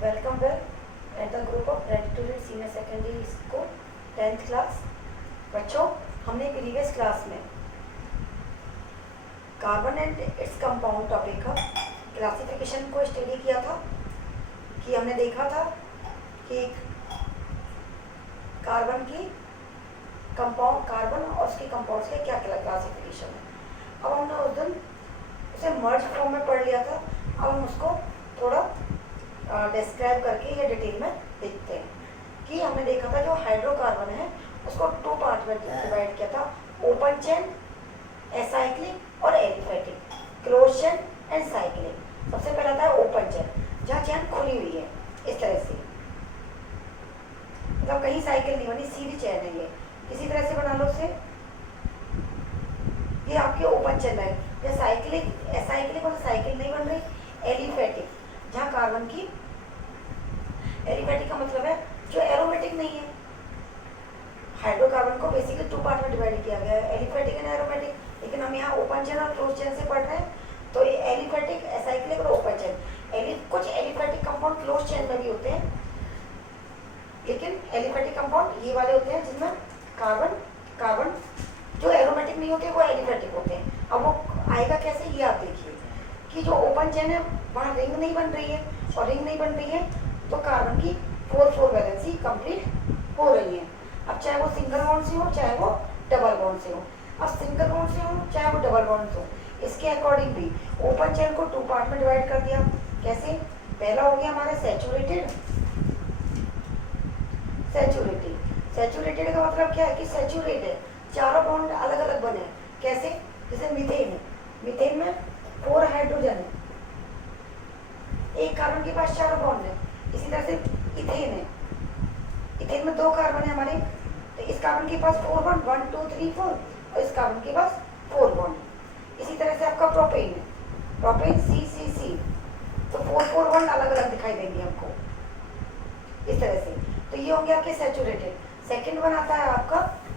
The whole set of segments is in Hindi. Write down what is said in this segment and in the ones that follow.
Welcome well at the group of ready to read senior secondary school 10th class। बच्चों, हमने प्रीवियस क्लास में carbon and its compound topic का क्लासिफिकेशन को स्टडी किया था कि हमने देखा था कि कार्बन और उसके कंपाउंड्स के क्या क्या क्लासिफिकेशन है। अब हमने उस दिन उसे मर्ज फॉर्म में पढ़ लिया था। अब हम उसको थोड़ा डिस्क्राइब करके या डिटेल में देखते हैं कि हमने देखा था जो हाइड्रोकार्बन है उसको टू पार्ट में डिवाइड किया था, ओपन चेन, एसाइक्लिक और aliphatic, close chain and cyclic. सबसे पहला था ओपन चेन, जहाँ चेन खुली हुई है इस तरह से, मतलब कहीं साइकिल नहीं बनी, सीधी चेन है ये, इसी तरह से बना लो उसे। ये आपकी ओपन चेन है। या साइक्लिक एसाइक्लिक और साइकिल नहीं बन रही, एलिफैटिक, जहाँ कार्बन की, एलिफैटिक का मतलब है जो एरोमेटिक नहीं है। हाइड्रोकार्बन को बेसिकली टू पार्ट में डिवाइड किया गया है, एलिफैटिक एंड एरोमेटिक, लेकिन हम यहाँ ओपन चेन और क्लोज चेन से पढ़ रहे हैं, तो ये एलिफैटिक, एसाइक्लिक और ओपन चेन। कुछ एलिफैटिक कंपाउंड क्लोज चेन में भी होते हैं, लेकिन एलिफैटिक कंपाउंड ये वाले होते हैं जिसमें कार्बन जो एरोमेटिक नहीं होते वो एलिफैटिक होते हैं। अब वो आएगा कैसे, ये आप देखिए कि जो ओपन चेन है वहाँ रिंग नहीं बन रही है, और रिंग नहीं बन रही है तो कार्बन की 4-4 वैलेंसी कंप्लीट हो रही है। अब चाहे वो सिंगल बॉन्ड से हो चाहे वो डबल बॉन्ड से हो, अब सिंगल बॉन्ड से हो चाहे वो डबल बॉन्ड से हो, इसके अकॉर्डिंग भी ओपन चेन को टू पार्ट में डिवाइड कर दिया। कैसे, पहला हो गया हमारा सैचुरेटेड का मतलब क्या है कि सैचुरेट है, चारों बॉन्ड अलग अलग बने। कैसे, जैसे मीथेन है, मीथेन में 4 हाइड्रोजन है, एक कार्बन के पास 4 बॉन्ड है। इसी तरह से इथेन है, इथेन में 2 कार्बन है हमारे, तो इस कार्बन के पास 4 बॉन्ड, 1 2 3 4, और इस कार्बन के पास 4 बॉन्ड। इसी तरह से आपका प्रोपेन है, प्रोपेन C, तो 4 बॉन्ड अलग अलग दिखाई देंगे हमको इस तरह से। तो ये होंगे आपके सैचुरेटेड। सेकेंड वन आता है आपका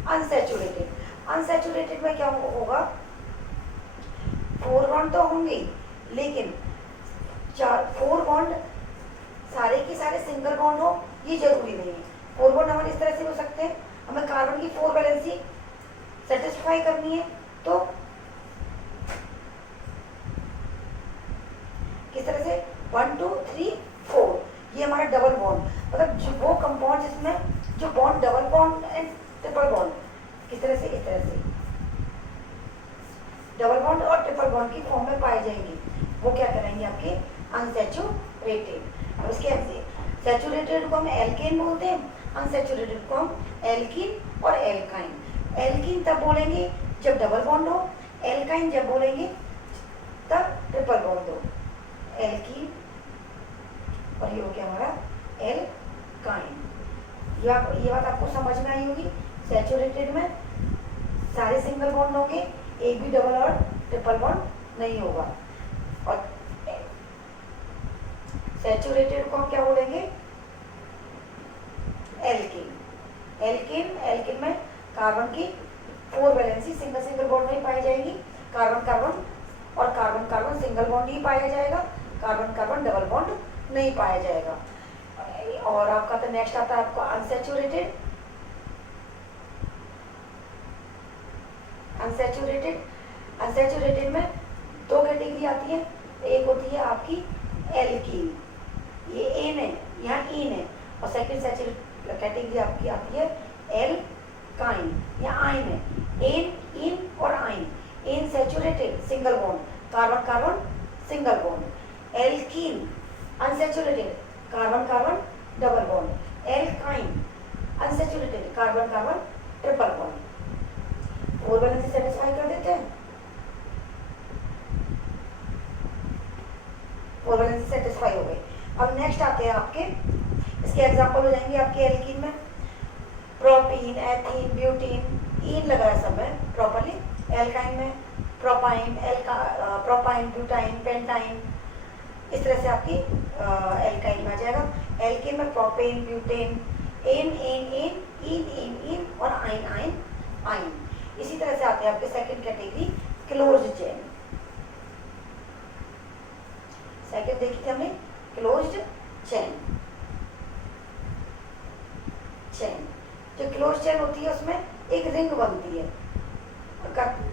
अनसैचुरेटेड। अनसैचुरेटेड में क्या होगा, 4 बॉन्ड तो होंगे लेकिन 4 बॉन्ड सारे के सारे सिंगल बॉन्ड हो ये जरूरी नहीं है। 4 बॉन्ड हमारे इस तरह से हो सकते हैं, हमें कार्बन की 4 वैलेंसी सेटिस्फाई करनी है तो किस तरह से 1 2 3 4, ये हमारा डबल बॉन्ड, मतलब वो कंपाउंड जिसमें जो bond double bond and triple bond, किस तरह से, इस तरह से डबल बॉन्ड और ट्रिपल बॉन्ड की फॉर्म में पाए जाएंगे, वो क्या करेंगे आपके अनसैचुरेटेड। अब उसके सैचुरेटेड को हम एल्केन बोलते हैं, अनसैचुरेटेड को हम एल्कीन और एल्काइन। एल्कीन तब बोलेंगे जब डबल बॉन्ड हो, एल्काइन जब बोलेंगे तब ट्रिपल बॉन्ड हो। एल्कीन और ये हो गया हमारा एल्काइन। ये बात आपको समझ में आई होगी। सैचुरेटेड में सारे सिंगल बॉन्ड होंगे, एक भी डबल और ट्रिपल बॉन्ड नहीं होगा। और सैचुरेटेड को हम क्या बोलेंगे, एल्कीन। एल्कीन में कार्बन की 4 वैलेंसी सिंगल बॉन्ड में पाई जाएगी, कार्बन और कार्बन सिंगल बॉन्ड ही पाया जाएगा, कार्बन डबल बॉन्ड नहीं पाया जाएगा। और आपका तो नेक्स्ट आता है आपको अनसैचुरेटेड। अनसैचुरेटेड में 2 कैटेगरी आती है, एक होती है आपकी एल्कीन, ये एन है, यहाँ इन है, और सेकंड कैटेगरी आपकी आती है एल्काइन, यहाँ आइन है। एन, इन और yne. Ane saturated single bond, carbon single bond. Alkene unsaturated, carbon double bond. Alkyne unsaturated, carbon triple bond. 4 valency satisfy कर देते हैं, 4 वैलेंसी सेटिस्फाई हो गई। अब नेक्स्ट आते हैं आपके, इसके एग्जांपल हो जाएंगे आपके एल्कीन में प्रोपीन, एथीन, ब्यूटीन, इन लगाया सब है प्रॉपर्ली। एल्काइन में प्रोपाइन, ब्यूटाइन, पेंटाइन, इस तरह से आपकी एल्काइन में आ जाएगा। एल्कीन में प्रोपेन, ब्यूटेन, इन और आइन। इसी तरह से आते हैं आपके second category close chain. Second देखी थी हमने क्लोज्ड चेन। चेन जो क्लोज चेन होती है उसमें एक रिंग बनती है,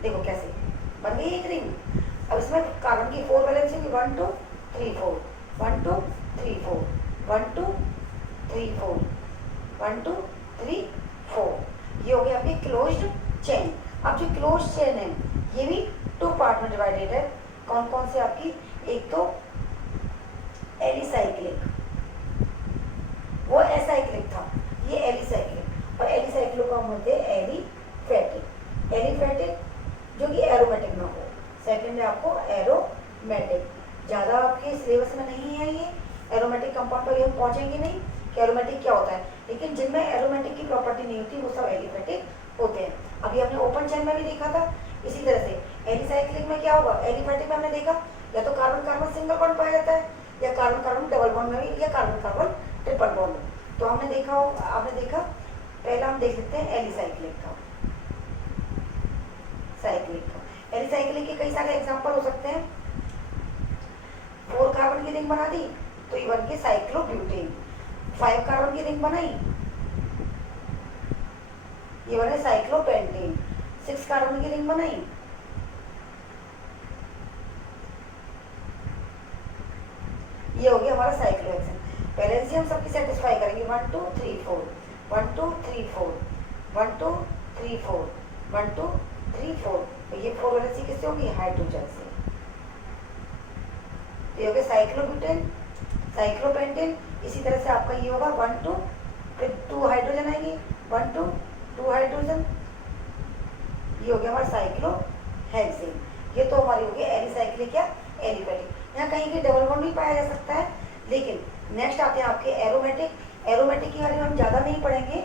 देखो कैसे बन गई एक रिंग। अब इसमें कार्बन की 4 वैलेंसी होगी, 1 2 3 4, 1 2 3 4, 1 2 3 4, 1 2 3 4। ये हो गया आपकी क्लोज्ड चेन। अब जो क्लोज चेन है ये भी 2 पार्ट में डिवाइडेड है। कौन कौन से आपकी, एक तो एलिसाइक्लिक, वो एसाइक्लिक था, ये एलिसाइक्लिक, और एलिसाइक्लिक का होते हैं एलिफेटिक। एलिफेटिक जो कि एरोमेटिक ना हो। सेकंड है आपको एरोमेटिक, ज़्यादा आपके सिलेबस में नहीं है ये, एरोमेटिक कंपाउंड पर हम पहुंचेंगे नहीं कि एरोमेटिक क्या होता है, लेकिन जिनमें एरोमेटिक की प्रॉपर्टी नहीं होती वो सब एलिफेटिक होते हैं। अभी हमने ओपन चेन में भी देखा था। इसी तरह से एलिसाइक्लिक में क्या होगा, एलिफेटिक में हमने देखा या तो कार्बन कार्बन सिंगल बॉन्ड पाया जाता है, या कार्बन कार्बन डबल बॉन्ड में भी, या कार्बन कार्बन ट्रिपल बॉन्ड में। तो हमने देखा, आपने देखा, पहला हम देख लेते हैं एलिसाइक्लिक का। साइक्लिक का, एलिसाइक्लिक के कई सारे एग्जांपल हो सकते हैं। 4 कार्बन की रिंग बना दी तो ये बन के साइक्लोब्यूटेन। 5 कार्बन की रिंग बनाई, ये बने साइक्लोपेंटेन। 6 कार्बन की रिंग बनाई, ये हो गया हमारा साइक्लोहेक्सेन। पहले से हम सबकी सेटिस्फाई करेंगे, 1 2 3 4, 1 2 3 4, 1 2 3 4, 1 2 3 4। तो ये 4 वैलेंसी किससे होगी, हाइड्रोजन से। तो ये हो गया साइक्लोब्यूटेन, साइक्लोपेंटेन। इसी तरह से आपका ये होगा 1 2, फिर 2 हाइड्रोजन आएंगी, 1 2 2 हाइड्रोजन, ये हो गया हमारा साइक्लोहेक्सेन। ये तो हमारी हो गई एलिसाइक्लिक या एलिफेटिक। यहाँ कहीं भी डबल बॉन्ड भी पाया जा सकता है, लेकिन नेक्स्ट आते हैं आपके एरोमेटिक। एरोमेटिक के बारे में हम ज़्यादा नहीं पढ़ेंगे।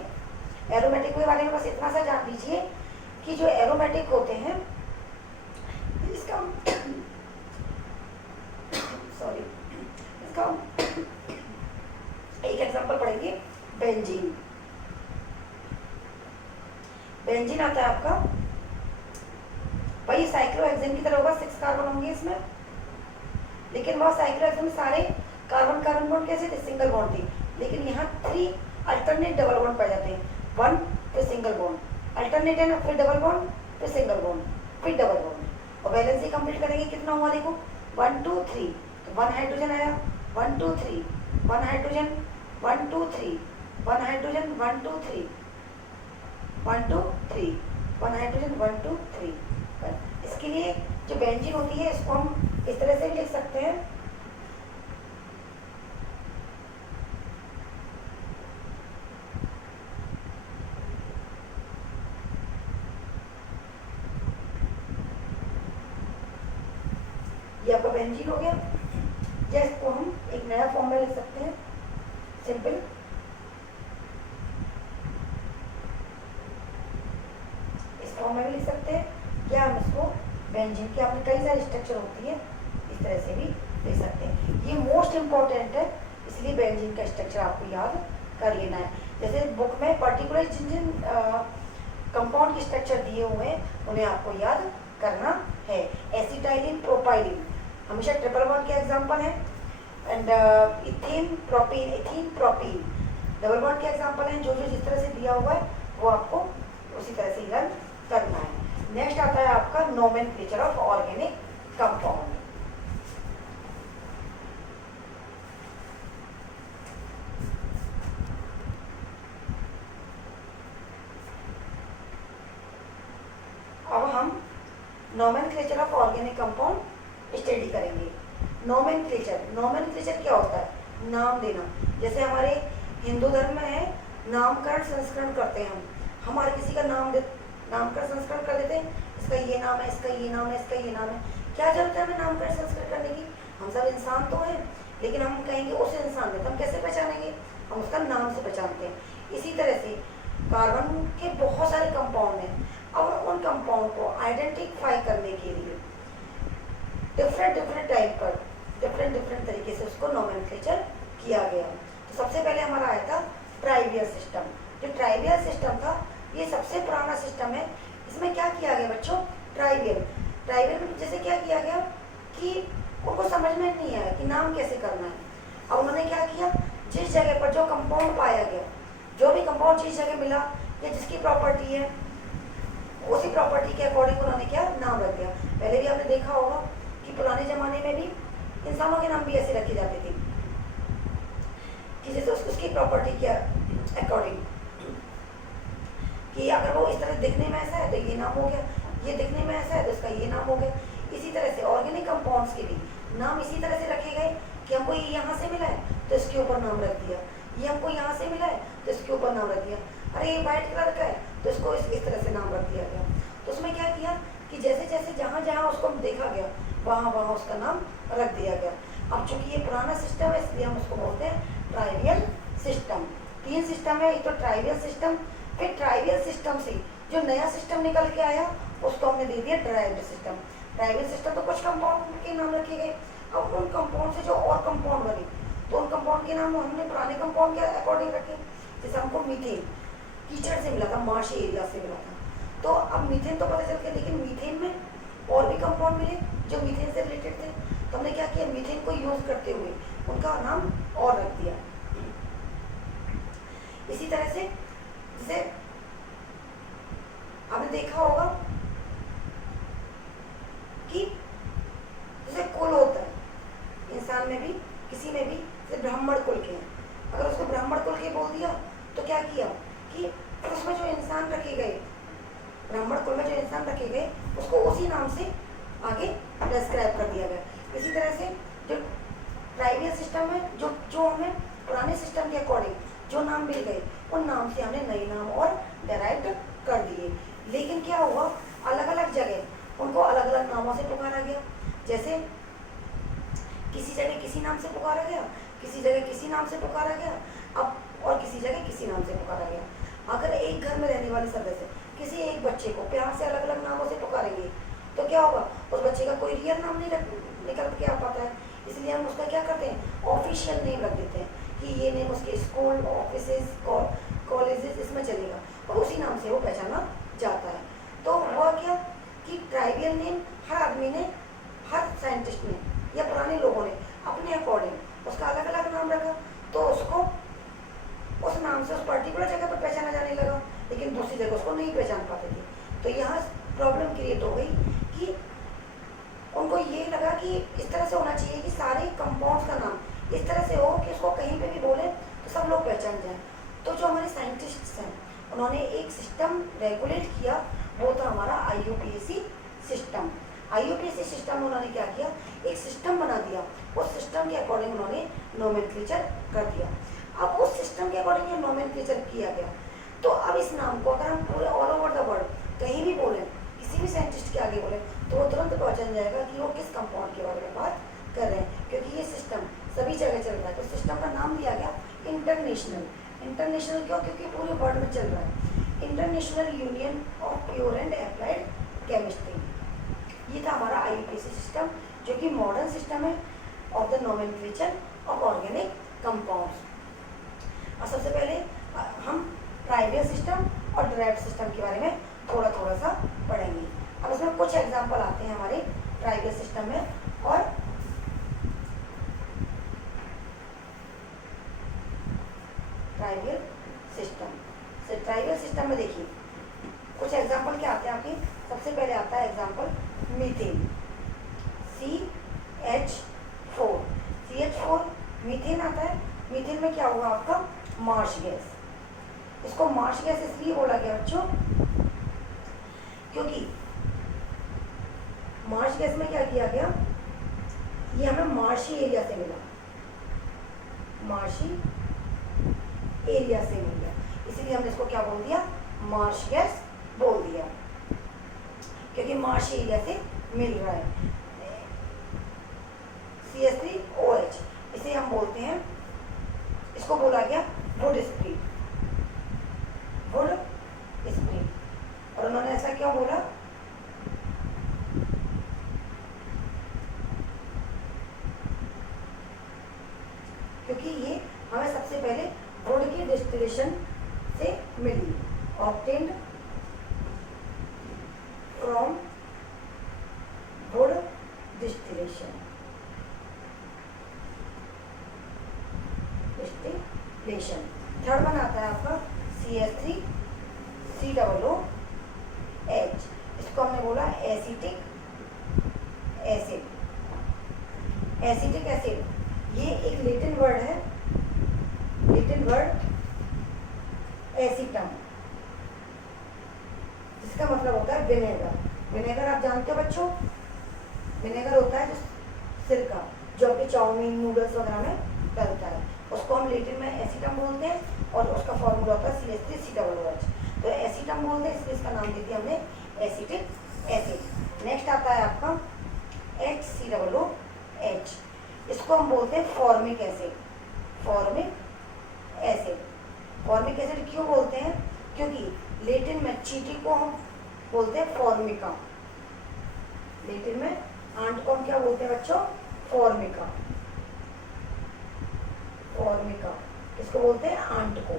एरोमेटिक के बारे में बस इतना सा जान लीजिए कि जो एरोमेटिक होते हैं इसका सॉरी इसका एक एग्जांपल पढ़ेंगे, बेंजीन। बेंजीन आता है आपका, भाई साइक्लोहेक्सेन की तरह होगा, 6 कार्बन होंगे इसमें, लेकिन वह साइक्लोहेक्सेन में सारे कार्बन कार्बन बॉन्ड कैसे थे, सिंगल बॉन्ड थी, लेकिन यहाँ 3 अल्टरनेट डबल बॉन्ड पाए जाते हैं। 1 फिर सिंगल बॉन्ड, अल्टरनेट है ना, फिर डबल बॉन्ड, फिर सिंगल बॉन्ड, फिर डबल बॉन्ड। और वैलेंसी कंप्लीट करेंगे, कितना हुआ देखो, 1 2 3, तो 1 हाइड्रोजन आया, 1 2 3, 1 हाइड्रोजन, 1 2 3, 1 हाइड्रोजन, 1 2 3, 1 2 3, 1 हाइड्रोजन, 1 2 3। इसके लिए जो बेंजीन होती है इसको हम इस तरह से भी लिख सकते हैं, ये आपका बेंजीन हो गया। या इसको हम एक नया फॉर्म में लिख सकते हैं, सिंपल, इस फॉर्म में भी लिख सकते हैं, या हम इसको बेंजीन की आपने कई सारी स्ट्रक्चर होती है, इस तरह से भी लिख सकते हैं। ये मोस्ट इंपॉर्टेंट है, इसलिए बेंजीन का स्ट्रक्चर आपको याद कर लेना है। जैसे बुक में पर्टिकुलर जिन जिन कंपाउंड के स्ट्रक्चर दिए हुए हैं उन्हें आपको याद करना है। एसिटाइलिन प्रोपाइलिन हमेशा ट्रिपल बॉन्ड के एग्जाम्पल है, and ethane propene, ethene propene double bond के एग्जाम्पल हैं। जो जो जिस तरह से दिया हुआ है वो आपको उसी तरह से लर्न करना है। नेक्स्ट आता है आपका नोमेनक्लेचर ऑफ ऑर्गेनिक कंपाउंड। अब हम nomenclature of organic compound study करेंगे। नोमेनक्लेचर, नोमेनक्लेचर क्या होता है, नाम देना। जैसे हमारे हिंदू धर्म में है नामकरण संस्करण करते हैं, हम हमारे किसी का नामकरण संस्करण कर देते हैं, इसका ये नाम है, इसका ये नाम है, इसका ये नाम है। क्या जरूरत है हमें नामकरण संस्करण करने की, हम सब इंसान तो हैं, लेकिन हम कहेंगे उस इंसान में, तो हम कैसे पहचानेंगे, हम उसका नाम से पहचानते हैं। इसी तरह से कार्बन के बहुत सारे कंपाउंड हैं, अब उन कंपाउंड को आइडेंटिफाई करने के लिए डिफरेंट डिफरेंट टाइप पर डिफरेंट तरीके से उसको नोमेनक्लेचर किया गया। तो सबसे पहले हमारा आया था ट्राइवियल सिस्टम। जो ट्राइवियल सिस्टम था ये सबसे पुराना सिस्टम है। इसमें क्या किया गया बच्चों, ट्राइवियल में जैसे क्या किया गया कि उनको समझ में नहीं आया कि नाम कैसे करना है। अब उन्होंने क्या किया, जिस जगह पर जो कंपाउंड पाया गया, जो भी कंपाउंड जिस जगह मिला या जिसकी प्रॉपर्टी है, उसी प्रॉपर्टी के अकॉर्डिंग उन्होंने क्या नाम रख दिया। पहले भी आपने देखा होगा कि पुराने जमाने में भी इंसानों के नाम भी ऐसे रखे जाते थे कि जैसे उसकी प्रॉपर्टी के अकॉर्डिंग, कि अगर वो इस तरह दिखने में ऐसा है तो ये नाम हो गया, ये दिखने में ऐसा है तो इसका ये नाम हो गया। इसी तरह से ऑर्गेनिक कंपाउंड्स के भी नाम इसी तरह से रखे गए कि हमको ये यहाँ से मिला है तो इसके ऊपर नाम रख दिया, ये हमको यहाँ से मिला है तो इसके ऊपर नाम रख दिया, अरे ये वाइट कलर का है तो इसको इस तरह से नाम रख दिया गया। तो उसमें क्या किया कि जैसे जैसे जहाँ जहाँ उसको देखा गया वहाँ वहाँ उसका नाम रख दिया गया। अब चूंकि ये पुराना सिस्टम है इसलिए हम उसको बोलते हैं ट्राइवियल सिस्टम। 3 सिस्टम है, एक तो ट्राइवियल सिस्टम, फिर ट्राइवियल सिस्टम से जो नया सिस्टम निकल के आया उसको हमने दे दिया ड्राइव्ड सिस्टम। ट्राइवियल सिस्टम तो कुछ कंपाउंड के नाम रखे गए, अब उन कंपाउंड से जो और कंपाउंड बने तो उन कंपाउंड के नाम हमने पुराने कंपाउंड के अकॉर्डिंग रखे। जैसे हमको मीथेन कीचड़ से मिला था, मार्शी एरिया से मिला था, तो अब मीथेन तो पता चल गया, लेकिन मीथेन में और भी कंपाउंड मिले जो मीथेन से रिलेटेड थे, तो हमने क्या किया, मीथेन को यूज करते हुए उनका नाम और रख दिया। इसी तरह से जैसे आपने देखा होगा कि जैसे कुल होता है इंसान में भी, किसी में भी, जैसे ब्राह्मण कुल के हैं, अगर उसको ब्राह्मण कुल के बोल दिया तो क्या किया कि उसमें जो इंसान रखे गए, ब्राह्मण कुल में जो इंसान रखे गए उसको उसी नाम से आगे डिस्क्राइब कर दिया गया। इसी तरह से जो ट्राइवियल सिस्टम है, जो हमें पुराने सिस्टम के अकॉर्डिंग जो नाम मिल गए उन नाम से हमने नए नाम और डेराइव कर दिए। लेकिन क्या हुआ, अलग अलग जगह उनको अलग अलग नामों से पुकारा गया। जैसे किसी जगह किसी नाम से पुकारा गया, किसी जगह किसी नाम से पुकारा गया, अब और किसी जगह किसी नाम से पुकारा गया। अगर एक घर में रहने वाले सदस्य किसी एक बच्चे को प्यार से अलग अलग नामों से पुकारेंगे तो क्या होगा, उस बच्चे का कोई रियल नाम नहीं निकल के आ पाता है, इसलिए हम उसका क्या करते हैं, ऑफिशियल नेम रख देते हैं कि ये नेम उसके स्कूल, ऑफिसेज, कॉलेजेस इसमें चलेगा और उसी नाम से वो पहचाना जाता है। तो हुआ क्या कि ट्राइवियल नेम हर आदमी ने, हर साइंटिस्ट ने या पुराने लोगों ने अपने अकॉर्डिंग उसका अलग अलग नाम रखा, तो उसको उस नाम से उस पर्टिकुलर जगह पर पहचाना जाने लगा, लेकिन दूसरी जगह उसको नहीं पहचान पाते थे। तो यहाँ प्रॉब्लम क्रिएट हो गई कि उनको ये लगा कि इस तरह से होना चाहिए कि सारे कंपाउंड्स का नाम इस तरह से हो कि उसको कहीं पे भी बोले तो सब लोग पहचान जाएं। तो जो हमारे साइंटिस्ट्स हैं उन्होंने एक सिस्टम रेगुलेट किया, वो था हमारा IUPAC सिस्टम। IUPAC सिस्टम में उन्होंने क्या किया, एक सिस्टम बना दिया, उस सिस्टम के अकॉर्डिंग उन्होंने नोमेनक्लेचर कर दिया। अब उस सिस्टम के अकॉर्डिंग ये नोमेनक्लेचर किया गया, तो अब इस नाम को अगर हम पूरे ऑल ओवर द वर्ल्ड कहीं भी बोलें, किसी भी साइंटिस्ट के आगे बोले तो वो तुरंत पहचान जाएगा कि वो किस कंपाउंड के बारे में बात कर रहे हैं, क्योंकि ये सिस्टम सभी जगह चल रहा है। तो सिस्टम का नाम दिया गया इंटरनेशनल। इंटरनेशनल क्यों, क्योंकि पूरे वर्ल्ड में चल रहा है, international union of pure and applied chemistry. ये था हमारा IUPAC सिस्टम, जो कि मॉडर्न सिस्टम है of the nomenclature of organic compounds. और सबसे पहले हम ट्राइवियल सिस्टम और डिराइव्ड सिस्टम के बारे में थोड़ा थोड़ा सा पढ़ेंगे। अब इसमें कुछ एग्जाम्पल आते हैं हमारे ट्राइवियल सिस्टम में और ट्राइवियल सिस्टम से। ट्राइवियल सिस्टम में देखिए कुछ एग्जाम्पल क्या आते हैं आपके। सबसे पहले आता है example methane, CH4। CH4 methane आता है। मीथेन में क्या होगा आपका, मार्श गैस। इसको मार्श गैस इसलिए बोला गया बच्चों क्योंकि मार्श गैस में क्या किया गया, ये हमें मार्शी एरिया से मिला, मार्शी एरिया से मिल गया, इसलिए हमने इसको क्या बोल दिया, मार्श गैस बोल दिया, क्योंकि मार्शी एरिया से मिल रहा है। CH3OH इसे हम बोलते हैं, इसको बोला गया वुड स्प्रिट, वुड स्प्रिट। और उन्होंने ऐसा क्यों बोला, क्योंकि ये हमें सबसे पहले वुड की डिस्टिलेशन से मिली, obtained from wood distillation. Distillation. Third one आता है आपका CH3COOH, इसको हमने बोला एसिटिक एसिड। एसिटिक एसिड ये एक लैटिन वर्ड है, लैटिन वर्ड एसिटम, जिसका मतलब होता है विनेगर। विनेगर आप जानते हो बच्चों, विनेगर होता है जो सिरका, जो आपके चाउमीन नूडल्स वगैरह में डलता है, उसको हम लैटिन में एसिटम बोलते हैं और उसका फॉर्मूला होता है CH3COOH। तो एसिटम बोलते हैं, इसलिए इसका नाम दे दिया हमने एसिटिक एसिड। नेक्स्ट आता है आपका HCOOH, इसको हम बोलते हैं formic acid. Formic acid, formic acid क्यों बोलते हैं? क्योंकि लैटिन में चींटी को हम बोलते हैं फॉर्मिका। लैटिन में आंट को हम क्या बोलते हैं बच्चों? फॉर्मिका। फॉर्मिका किसको बोलते हैं? आंट को।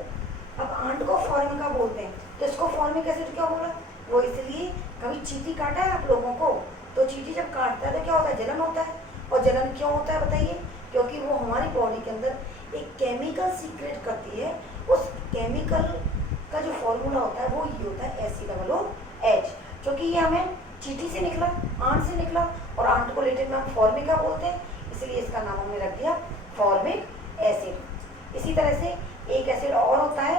अब आंट को फॉर्मिका बोलते हैं, तो इसको फॉर्मिक एसिड क्यों बोला? वो इसलिए, कभी चींटी काटा है आप लोगों को? तो चींटी जब काटता है तो क्या होता है? जलन होता है। और जलन क्यों होता है बताइए? क्योंकि वो हमारी बॉडी के अंदर एक केमिकल सीक्रेट करती है, उस केमिकल का जो फॉर्मूला होता है वो ये होता है HCOOH, जो कि ये हमें चींटी से निकला, आंट से निकला, और आंट को लैटिन में हम फॉर्मिका बोलते हैं, इसलिए इसका नाम हमने रख दिया फॉर्मिक एसिड। इसी तरह से एक एसिड और होता है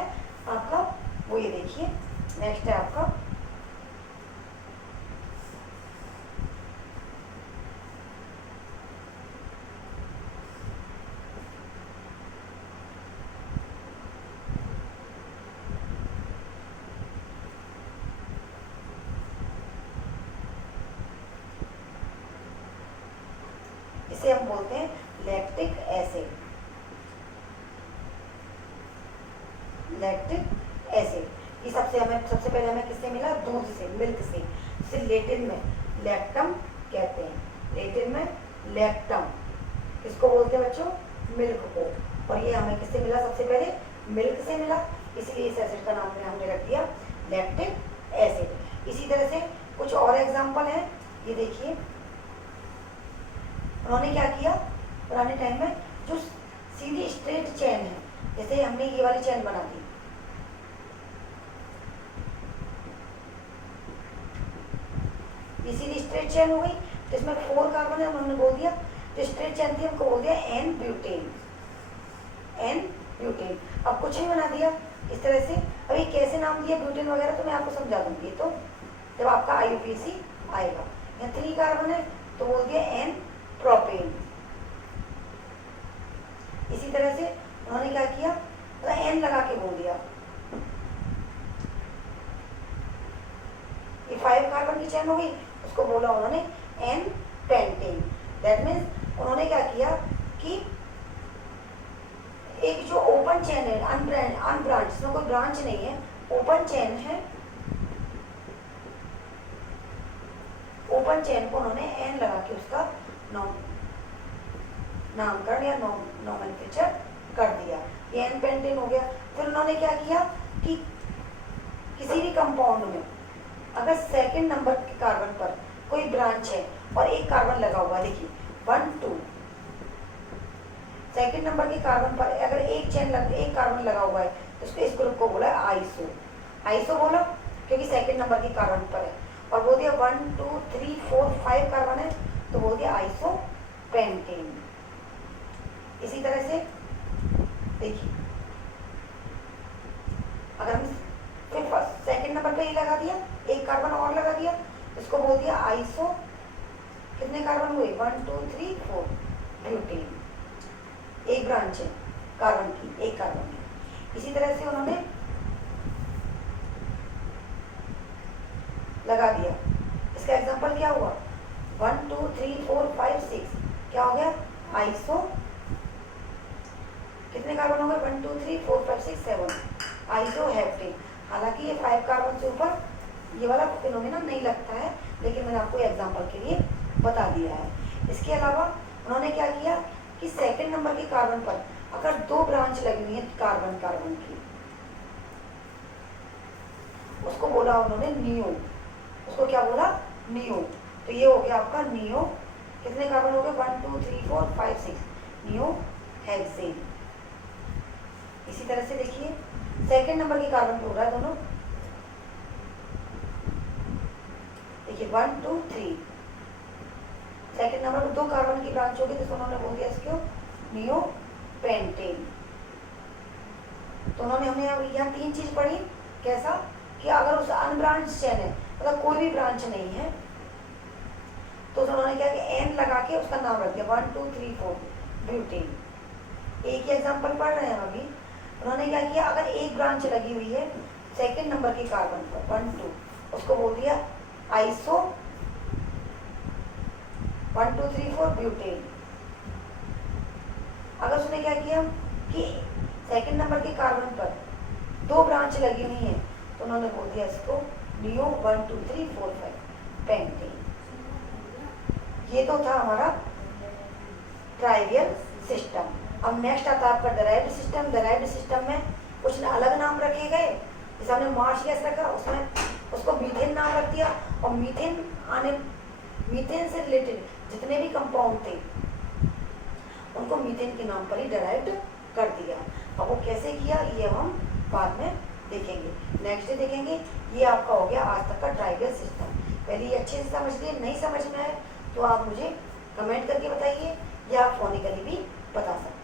आपका, वो ये देखिए, नेक्स्ट है आपका इसे हम बोलते हैं लैक्टिक एसिड। लैक्टिक एसिड ये सबसे पहले हमें किससे मिला? दूध से, मिल्क से। इसे लैटिन में लैक्टम कहते हैं। लैटिन में लैक्टम किसको बोलते हैं बच्चों? मिल्क को। और ये हमें किससे मिला? सबसे पहले मिल्क से मिला, इसलिए इस एसिड का नाम हमने रख दिया लैक्टिक एसिड। इसी तरह से कुछ और एग्जाम्पल हैं, ये देखिए, उन्होंने क्या किया पुराने टाइम में, जो सीधी स्ट्रेट चेन है, जैसे हमने ये वाली चेन बना दी, ये सीधी स्ट्रेट चेन हो गई, तो इसमें 4 कार्बन है, उन्होंने बोल दिया, जो स्ट्रेट चेन थी हमको बोल दिया एन ब्यूटेन। N butane. अब कुछ ही बना दिया इस तरह से। अभी कैसे नाम दिया ब्यूटेन वगैरह तो मैं आपको समझा दूंगी, तो जब आपका IUPAC आएगा। यहाँ 3 कार्बन है तो बोल दिया एन प्रोपेन। इसी तरह से उन्होंने क्या किया, तो एन लगा के बोल दिया। ये 5 कार्बन की चेन हो गई, उसको बोला उन्होंने एन पेंटेन। दैट मीन्स उन्होंने क्या किया कि एक जो ओपन चेन है, अनब्रांच, इसमें कोई ब्रांच नहीं है, ओपन चेन है, ओपन चेन को उन्होंने एन लगा के उसका नामकरण या नोमेनक्लेचर कर दिया। ये एन पेंटेन हो गया। फिर उन्होंने क्या किया कि किसी भी कंपाउंड में अगर सेकंड नंबर के कार्बन पर कोई ब्रांच है और एक कार्बन लगा हुआ है, देखिए 1 2, सेकंड नंबर के कार्बन पर अगर एक कार्बन लगा हुआ है तो इसको, इस ग्रुप को बोला है आइसो। आइसो बोला क्योंकि सेकंड नंबर के कार्बन पर है। और बोल दिया 1 2 3 4 5 कार्बन है तो बोल दिया आइसो पेंटेन। इसी तरह से देखिए, अगर हम फिर सेकंड नंबर पे ही लगा दिया, एक कार्बन और लगा दिया, इसको बोल दिया आइसो, कितने कार्बन हुए? 1 2 3 4 ब्यूटेन। एक ब्रांच है कार्बन की, एक कार्बन की। इसी तरह से उन्होंने लगा दिया। इसका एग्जांपल क्या हुआ? 1 2 3 4 5 6 क्या हो गया? आइसो, कितने कार्बन हो गए? 1 2 3 4 5 6 7 आइसोहेप्टेन। हालांकि ये 5 कार्बन से ऊपर ये वाला फिनोमेना नहीं लगता है, लेकिन मैंने आपको एग्जांपल के लिए बता दिया है। इसके अलावा उन्होंने क्या किया कि सेकंड नंबर के कार्बन पर अगर 2 ब्रांच लगी हुई है कार्बन कार्बन की, उसको बोला उन्होंने नियो। उसको क्या बोला? नियो। तो ये हो गया आपका नियो। कितने कार्बन हो गए? 1 2 3 4 5 6 नियो हेक्सेन। इसी तरह से देखिए सेकंड नंबर के कार्बन पे हो रहा है दोनों, देखिए 1 2 3, सेकंड नंबर पर 2 कार्बन की ब्रांच होगी तो उन्होंने बोल दिया इसको नियोपेंटेन। तो उन्होंने हमने यहाँ 3 चीज पढ़ी, कैसा कि अगर उस अनब्रांच चेन है मतलब कोई भी ब्रांच नहीं है तो उन्होंने क्या कि एन लगा के उसका नाम रख दिया 1 2 3 4 ब्यूटेन। एक ही एग्जाम्पल पढ़ रहे हैं अभी। उन्होंने क्या किया, अगर एक ब्रांच लगी हुई है सेकंड नंबर के कार्बन पर 1 2, उसको बोल दिया आइसो 1 2 3 4 ब्यूटेन। अगर उसने क्या किया कि सेकंड नंबर के कार्बन पर 2 ब्रांच लगी हुई है तो उन्होंने बोल दिया इसको नियो 1 2 3 4 5 पेंटेन। ये तो था हमारा ट्राइवियल सिस्टम। अब नेक्स्ट आता है आपका डेराइव्ड सिस्टम। डेराइव्ड सिस्टम में कुछ अलग नाम रखे गए, जैसे हमने मार्श गैस रखा उसमें उसको मीथेन नाम रख दिया और मीथेन से रिलेटेड जितने भी कंपाउंड थे उनको मीथेन के नाम पर ही डेराइव्ड कर दिया। अब वो कैसे किया ये हम बाद में देखेंगे, नेक्स्ट डे देखेंगे। ये आपका हो गया आज तक का ट्राइवियल सिस्टम। पहले ये अच्छे से समझ लिए, नहीं समझ में आए तो आप मुझे कमेंट करके बताइए या आप फोनिकली भी बता सकते हैं।